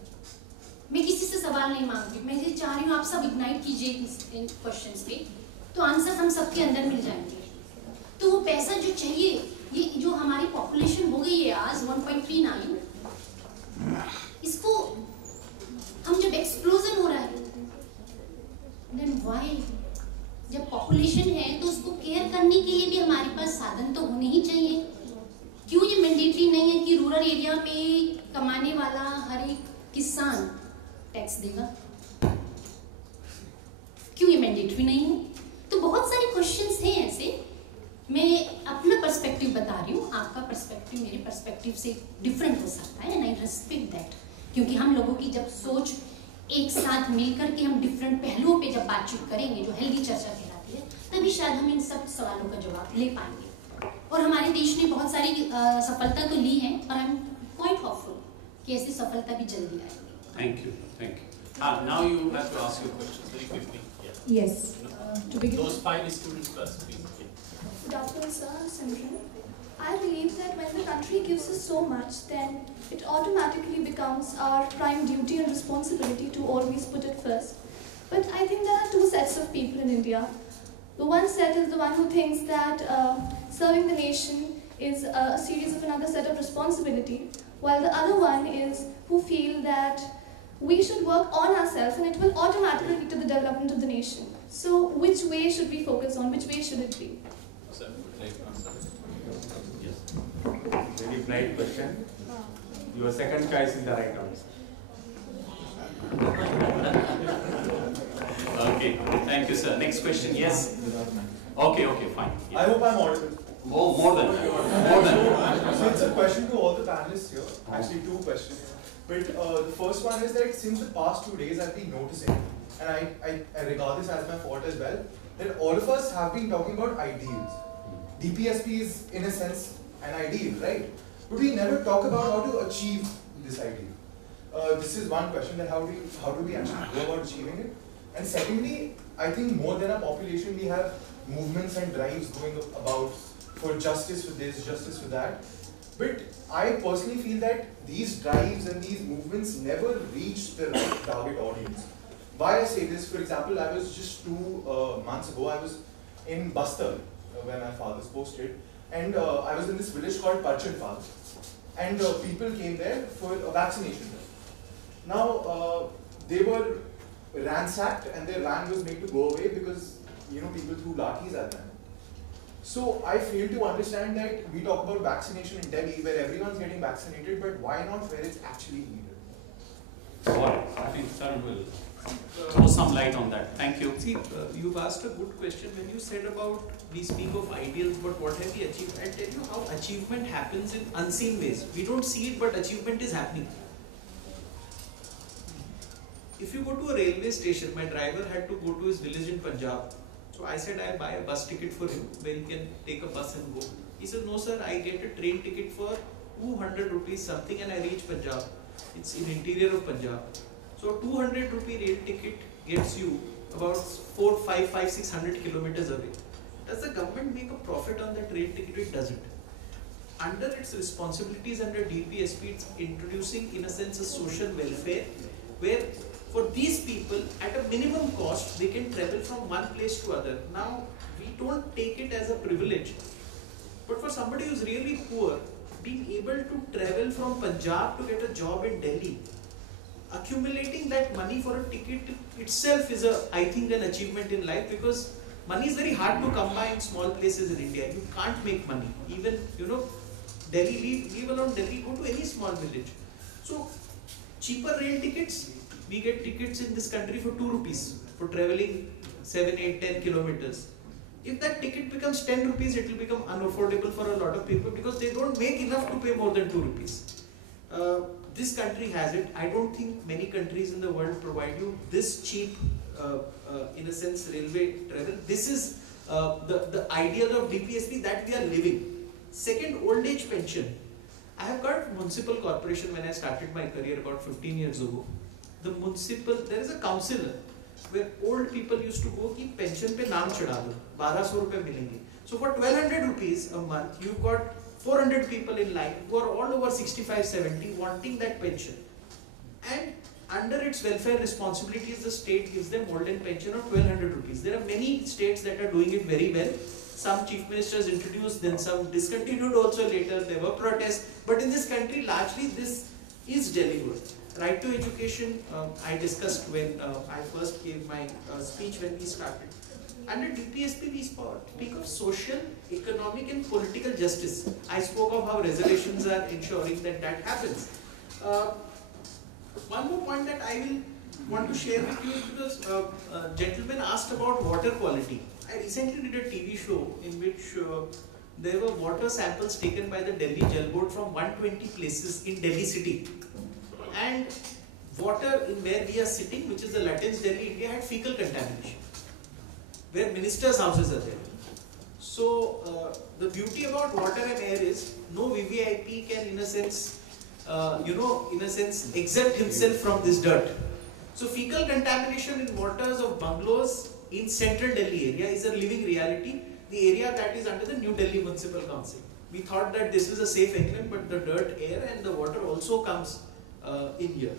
मैं किसी से सवाल नहीं मांगती, मैं ये चाह रही हूँ आप सब इग्नाइट कीजिए इन क्वेश्चंस पे, तो आंसर हम सबके अंदर मिल जाएंगे। तो वो पैसा जो चाहिए, ये जो हमारी पॉपुलेशन हो गई है आज 1.39, इसको हम जब एक्सप्लोजन हो रहा है, देन व्हाई? जब पॉपुलेशन है तो उसको केयर करने के लिए भी हमारे पास साधन तो होने ही चाहिए। क्यों ये मैंडेटरी नहीं है कि रूरल एरिया में कमाने वाला हर एक किसान टैक्स देगा? क्यों ये मैंडेटरी नहीं है? तो बहुत सारे क्वेश्चंस हैं ऐसे। मैं अपना पर्सपेक्टिव बता रही हूँ, आपका पर्सपेक्टिव मेरे पर्सपेक्टिव से डिफरेंट हो सकता है, एंड आई रेस्पेक्ट दैट, क्योंकि हम लोगों की जब सोच एक साथ मिलकर के हम डिफरेंट पहलुओं पे जब बातचीत करेंगे, जो हेल्दी चर्चा कहलाती है, तभी शायद हम इन सब सवालों का जवाब ले पाएंगे। और हमारे देश ने बहुत सारी सफलता तो ली है, और आई एम क्वाइट होपफुल कि ऐसी सफलता भी जल्दी आएगी। Thank you, thank you. Now you have to ask your questions very quickly. Yes. To begin. Those 5 students first, please. Good afternoon, sir. Simran. I believe that when the country gives us so much, then it automatically becomes our prime duty and responsibility to always put it first. But I think there are two sets of people in India. The one set is the one who thinks that serving the nation is a series of another set of responsibility, while the other one is who feel that we should work on ourselves and it will automatically lead to the development of the nation. So which way should we focus on? Which way should it be? Sir, would you like to answer? Yes. Very bright question. Your second choice is the right answer. Okay, thank you, sir. Next question, yes? Okay, fine. Yeah. I hope I'm audible. Oh, more than. So it's a question to all the panelists here. Actually, two questions. But the first one is that since the past 2 days I've been noticing, and I regard this as my fault as well, that all of us have been talking about ideals. DPSP is in a sense an ideal, right? But we never talk about how to achieve this ideal. This is one question, that how do we actually go about achieving it? And secondly, I think more than a population, we have movements and drives going about for justice for this, justice for that. But I personally feel that these drives and these movements never reach the right target audience. Why I say this? For example, I was just 2 months ago, I was in Bastar where my father's posted, and I was in this village called Parchanpal, and people came there for a vaccination. Now they were ransacked and their van was made to go away because people threw lathis at them. So I fail to understand that we talk about vaccination in Delhi where everyone's getting vaccinated, but why not where it's actually needed? Alright, I think Tarun will throw some light on that. Thank you. See, you've asked a good question when you said about we speak of ideals, but what have we achieved? I'll tell you how achievement happens in unseen ways. We don't see it, but achievement is happening. if you go to a railway station, my driver had to go to his village in Punjab. So I said I'll buy a bus ticket for him where he can take a bus and go. He said, no sir, I get a train ticket for 200 rupees something and I reach Punjab. It's in interior of Punjab. So 200 rupee rail ticket gets you about 600 kilometers away. Does the government make a profit on that rail ticket? It doesn't. Under its responsibilities under DPSP, it's introducing in a sense a social welfare where for these people at a minimum cost they can travel from one place to other. Now we don't take it as a privilege, but for somebody who's really poor, being able to travel from Punjab to get a job in Delhi, accumulating that money for a ticket itself is I think an achievement in life, because money is very hard to come by in small places in India. You can't make money. Even, Delhi, leave alone Delhi, go to any small village. So, cheaper rail tickets, we get tickets in this country for 2 rupees for traveling 7, 8, 10 kilometers. If that ticket becomes 10 rupees, it will become unaffordable for a lot of people because they don't make enough to pay more than 2 rupees. This country has it. I don't think many countries in the world provide you this cheap, in a sense, railway travel. This is the ideal of DPSP that we are living. Second, old age pension. I have got municipal corporation when I started my career about 15 years ago. There is a council where old people used to go ki pension pe naam chada do, 1200 rupees milenge. So for 1200 rupees a month, you've got 400 people in line who are all over 65, 70 wanting that pension. And under its welfare responsibilities, the state gives them old age pension of 1200 rupees. There are many states that are doing it very well. Some chief ministers introduced, then some discontinued also later. There were protests. But in this country, largely this is delivered. Right to education, I discussed when I first gave my speech when we started. Under DPSP, we speak of social, economic and political justice. I spoke of how resolutions are ensuring that that happens. One more point that I will want to share with you is because a gentleman asked about water quality. I recently did a TV show in which there were water samples taken by the Delhi Jal Board from 120 places in Delhi city. And water in where we are sitting, which is the Lutyens, Delhi, India, had fecal contamination, where ministers' houses are there. So the beauty about water and air is no VVIP can, in a sense, exempt himself from this dirt. So fecal contamination in waters of bungalows in central Delhi area is a living reality. The area that is under the New Delhi Municipal Council. We thought that this was a safe haven, but the dirt, air, and the water also comes in here.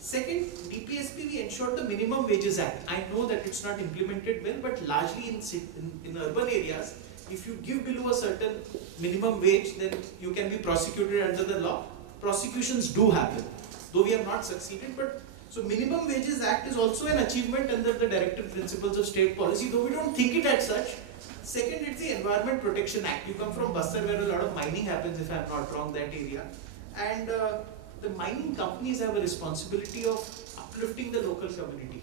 Second, DPSP, we ensured the Minimum Wages Act. I know that it's not implemented well, but largely in urban areas, if you give below a certain minimum wage, then you can be prosecuted under the law. Prosecutions do happen, though we have not succeeded. But so Minimum Wages Act is also an achievement under the directive principles of state policy, though we don't think it as such. Second, it's the Environment Protection Act. You come from Bastar, where a lot of mining happens, if I'm not wrong, that area. And the mining companies have a responsibility of uplifting the local community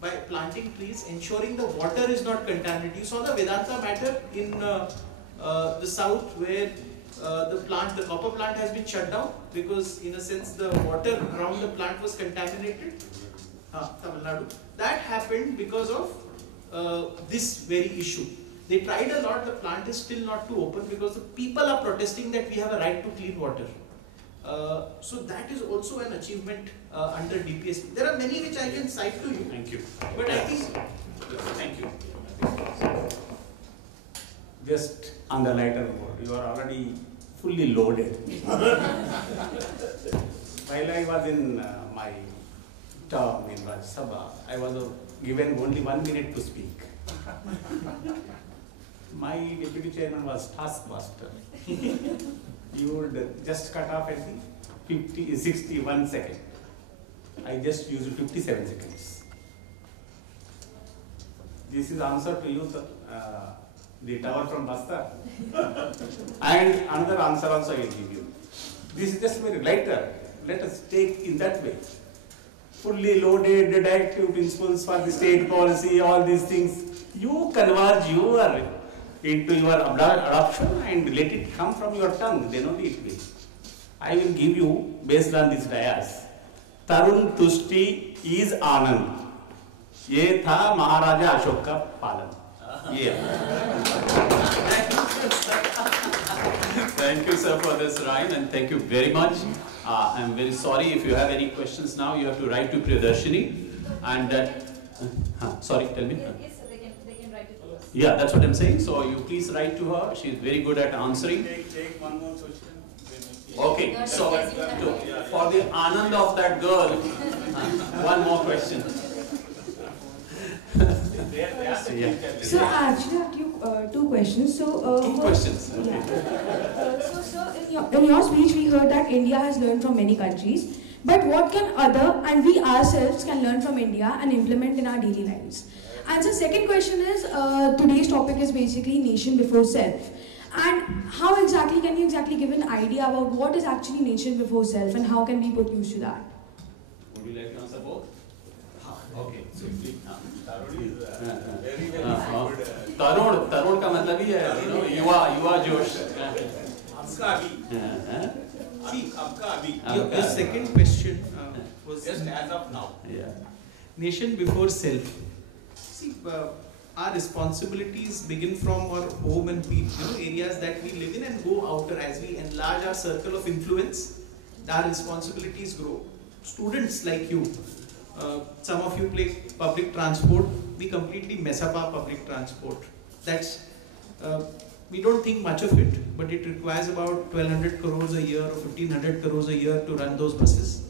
by planting trees, ensuring the water is not contaminated. You saw the Vedanta matter in the south, where the copper plant has been shut down because, in a sense, the water around the plant was contaminated. Tamil Nadu. That happened because of this very issue. They tried a lot. The plant is still not to open because the people are protesting that we have a right to clean water. So that is also an achievement under DPSP. There are many which I can cite to you. Thank you. But I think, Thank you. Just on the lighter note, you are already fully loaded. While I was in my term in Rajya Sabha, I was given only 1 minute to speak. My deputy chairman was taskmaster. You would just cut off at the 61 second. I just used 57 seconds. This is answer to you, the tower from Bastar. And another answer also I will give you. This is just very lighter. Let us take in that way. Fully loaded directive principles for the state policy, all these things. You converge into your adoption and let it come from your tongue, then only it will. I will give you, based on this dais, तरुण तुष्टि is आनंद. ये था महाराजा अशोक का पालन. ये. Thank you, sir, for this rhyme, and thank you very much. I'm very sorry if you have any questions now. You have to write to Priyadarshini, and sorry, tell me. Yes, sir, they can write it to us. Yeah, that's what I'm saying. So you please write to her. She's very good at answering. Take one more question. Okay, so for the Anand of that girl, one more question. So I actually have two questions. So Two questions. Okay. So sir, in your speech we heard that India has learned from many countries, but what can other and we ourselves can learn from India and implement in our daily lives? And the second question is, today's topic is basically nation before self. And how exactly can you give an idea about what is actually nation before self and how can we put use to that? Would you like to answer both? Okay. तरुण का मतलब ही है युवा जोश. Your second question was Just as of now. Yeah. nation before self. See, our responsibilities begin from our home and areas that we live in and go outer. As we enlarge our circle of influence, our responsibilities grow. Students like you, some of you play public transport. We completely mess up our public transport. That's we don't think much of it, but it requires about 1,200 crores a year or 1,500 crores a year to run those buses.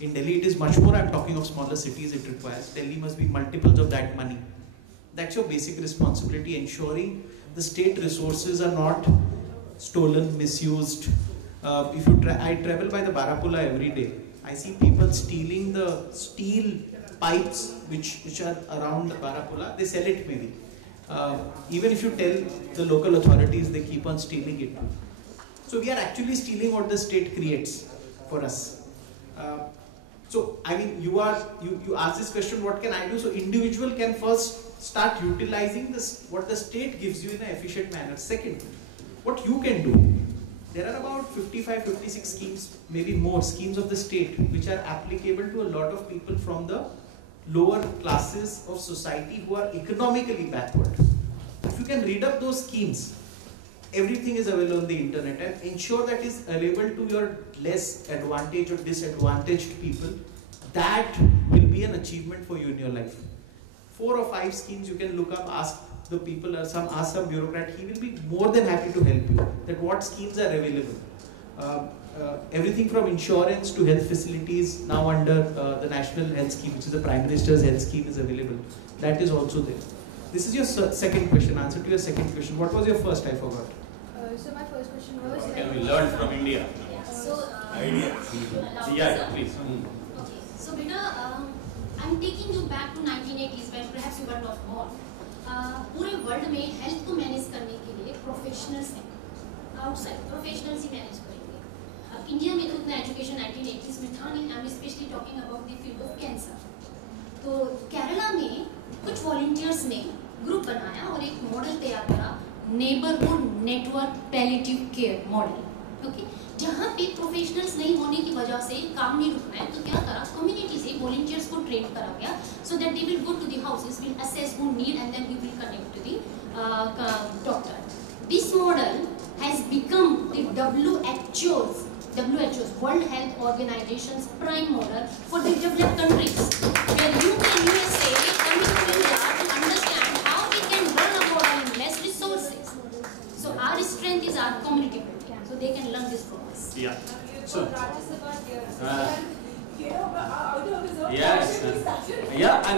In Delhi, it is much more. I'm talking of smaller cities. It requires. Delhi must be multiples of that money. That's your basic responsibility, ensuring the state resources are not stolen, misused. If you I travel by the Barapulla every day. I see people stealing the steel pipes which are around the Barapulla. They sell it maybe. Even if you tell the local authorities, they keep on stealing it. So we are actually stealing what the state creates for us. So I mean, you ask this question, what can I do? So individual can first start utilizing this, what the state gives you in an efficient manner. Second, what you can do. There are about 55, 56 schemes, maybe more schemes of the state which are applicable to a lot of people from the lower classes of society who are economically backward. If you can read up those schemes, everything is available on the internet, and ensure that is available to your less advantaged or disadvantaged people. That will be an achievement for you in your life. 4 or 5 schemes you can look up, ask the people, or ask some bureaucrat. He will be more than happy to help you. That what schemes are available. Everything from insurance to health facilities now under the National Health Scheme, which is the Prime Minister's Health Scheme, is available. That is also there. This is your second question. Answer to your second question. What was your first? I forgot. So my first question was. What can we learn from India? Yeah, please. Okay. So Beta, I'm taking you back to 1980s when perhaps you were not born. पूरे world में health को manage करने के लिए professionals हैं, outside professionals ही manage करेंगे. अब India में तो उतना एजुकेशन 1980s में था नहीं. I am specially talking about the field of cancer. तो केरला में कुछ वॉलंटियर्स ने ग्रुप बनाया और एक मॉडल तैयार करा, neighbourhood network palliative care model. Okay, जहाँ पे प्रोफेशनल्स नहीं होने की वजह से काम नहीं रुकना है, तो क्या करा, कम्युनिटी से वॉलंटियर्स को ट्रेन करा गया, so that they will go to the houses, will assess who need and then we will connect to the doctor. This model has become the WHO's World Health Organization's prime model for the developed countries, where UK and USA coming to India to understand how we can run a model in less resources. So our strength is our community building, so they can learn this from us. Yeah. So, yes. Yeah,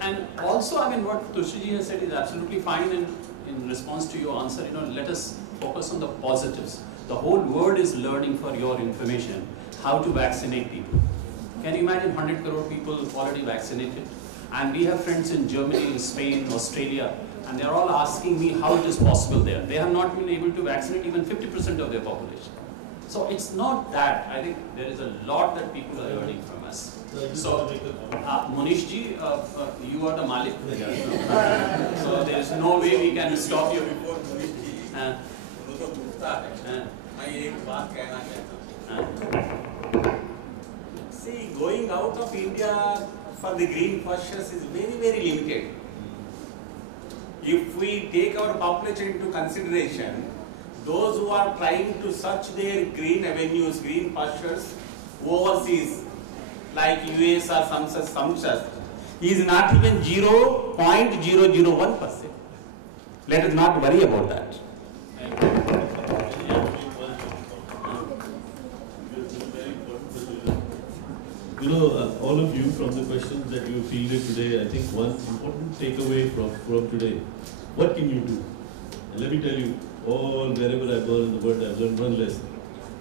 and also, I mean, what Tushiji has said is absolutely fine in response to your answer. Let us focus on the positives. The whole world is learning, for your information, how to vaccinate people. Can you imagine 100 crore people already vaccinated? And we have friends in Germany, Spain, Australia, and they are all asking me how it is possible there. They have not been able to vaccinate even 50% of their population. So it's not that. I think there is a lot that people are learning from us. So, Munish ji, you are the Malik. So there is no way we can stop you. मैं एक बात कहना चाहता हूँ. See, going out of India for the green pastures is very, very limited. If we take our population into consideration, those who are trying to search their green avenues, green pastures overseas, like US or some such, is not even 0.001%. Let us not worry about that. You know, all of you, from the questions that you fielded today, I think one important takeaway from today, what can you do? And let me tell you, wherever I've gone in the world, I've learned one lesson.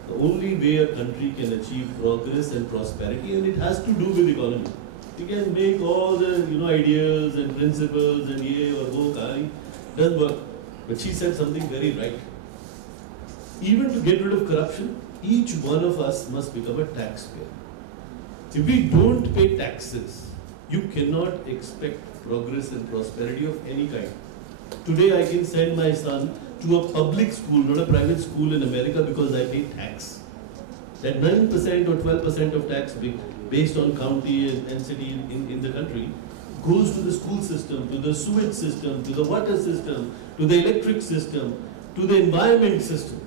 The only way a country can achieve progress and prosperity, and it has to do with economy. You can make all the ideas and principles and ye or wo kahani, doesn't work. But she said something very right. Even to get rid of corruption, each one of us must become a taxpayer. If we don't pay taxes, you cannot expect progress and prosperity of any kind. Today I can send my son to a public school, not a private school in America, because I pay tax. That 9% or 12% of tax based on county and city in the country goes to the school system, to the sewage system, to the water system, to the electric system, to the environment system.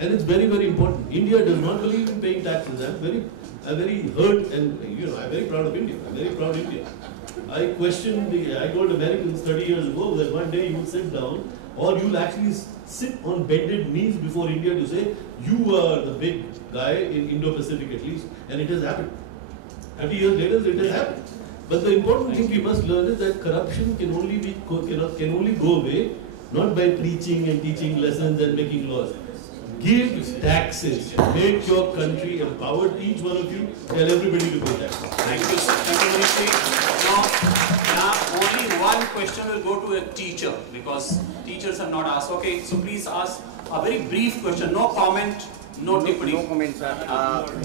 And it's very, very important. India does not believe in paying taxes. I'm very hurt, and I'm very proud of India. I'm very proud of India. I told Americans 30 years ago that one day you will sit down, or you'll actually sit on bended knees before India to say, you are the big guy in Indo-Pacific at least, and it has happened. 30 years later, it has happened. But the important thing we must learn is that corruption can only go away, not by preaching and teaching lessons and making laws. Give taxes. Make your country empowered. Each one of you, tell everybody to pay taxes. Thank you, sir. Thank you very much. Now, only one question will go to a teacher, because teachers are not asked. Okay, so please ask a very brief question. No comment, no tippani. No comment, sir.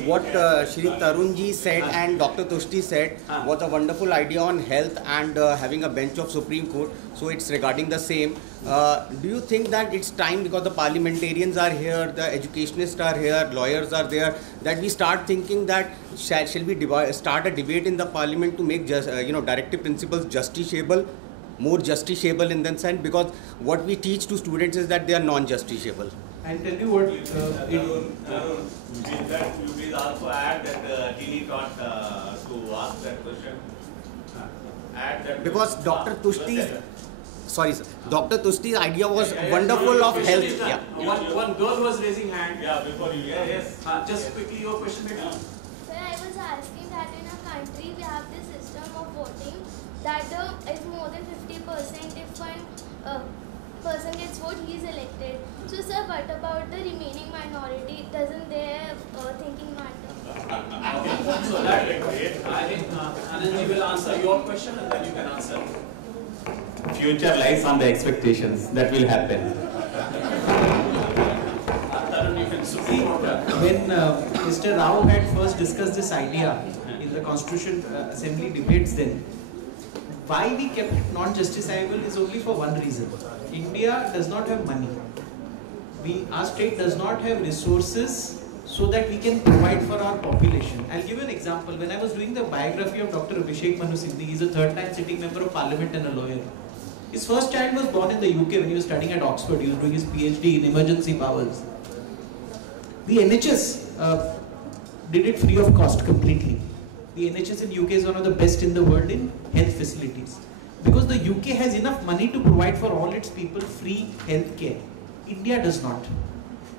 What Shri Tarunji said and Dr. Tushti said was a wonderful idea on health and having a bench of Supreme Court. So it's regarding the same. Do you think that it's time, because the parliamentarians are here, the educationists are here, lawyers are there, that we start thinking that shall we start a debate in the parliament to make directive principles justiciable, more justiciable in that sense, because what we teach to students is that they are non-justiciable. I'll tell you what. With that, you please also add that Dini thought to ask that question. Add that. Because Dr. Tushti's, Dr. Tushti's idea was wonderful of health. Yeah. One girl was raising hand. Yeah, before you. Yes. Just quickly your question, madam. Sir, I was asking that in a country we have this system of voting that is more than 50%. If one person gets vote, he is elected. So, sir, what about the remaining minority? Doesn't their thinking matter? So that I think Anandji will answer your question, and then you can answer. Future lies on the expectations that will happen. When Mr. Rao had first discussed this idea in the Constitution Assembly debates then, why we kept it non-justiciable is only for one reason. India does not have money. Our state does not have resources so that we can provide for our population. I'll give you an example. When I was doing the biography of Dr. Abhishek Manu Singhi, he's a third-time sitting member of Parliament and a lawyer. His first child was born in the UK when he was studying at Oxford. He was doing his PhD in emergency powers. The NHS did it free of cost completely. The NHS in UK is one of the best in the world in health facilities. Because the UK has enough money to provide for all its people free health care. India does not.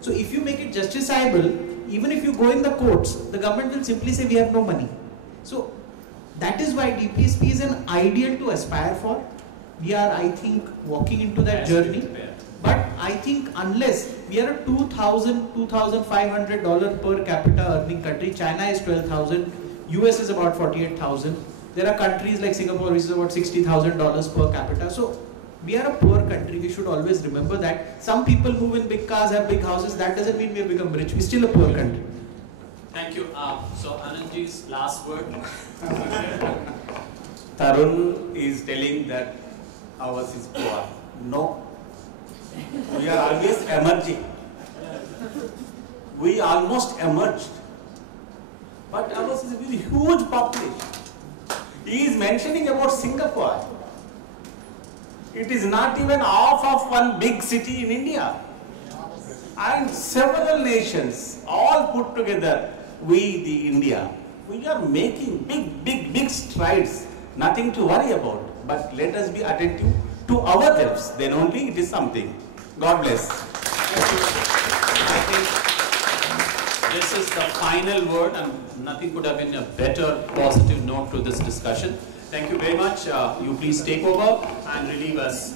So if you make it justiciable, even if you go in the courts, the government will simply say we have no money. So that is why DPSP is an ideal to aspire for. We are, I think, walking into that journey. But I think unless we are a $2,500 per capita earning country, China is 12,000, US is about 48,000. There are countries like Singapore which is about $60,000 per capita. So we are a poor country. We should always remember that. Some people move in big cars, have big houses. That doesn't mean we have become rich. We're still a poor country. Thank you. So Anandji's last word. Tarun is telling that ours is poor. No. We are always emerging. We almost emerged. but ours is a very huge population. He is mentioning about Singapore. It is not even half of one big city in India. And several nations, all put together, we, the India, we are making big strides. Nothing to worry about. But let us be attentive to ourselves. Then only it is something. God bless. I think this is the final word, and nothing could have been a better positive note to this discussion. Thank you very much. You please take over and relieve us.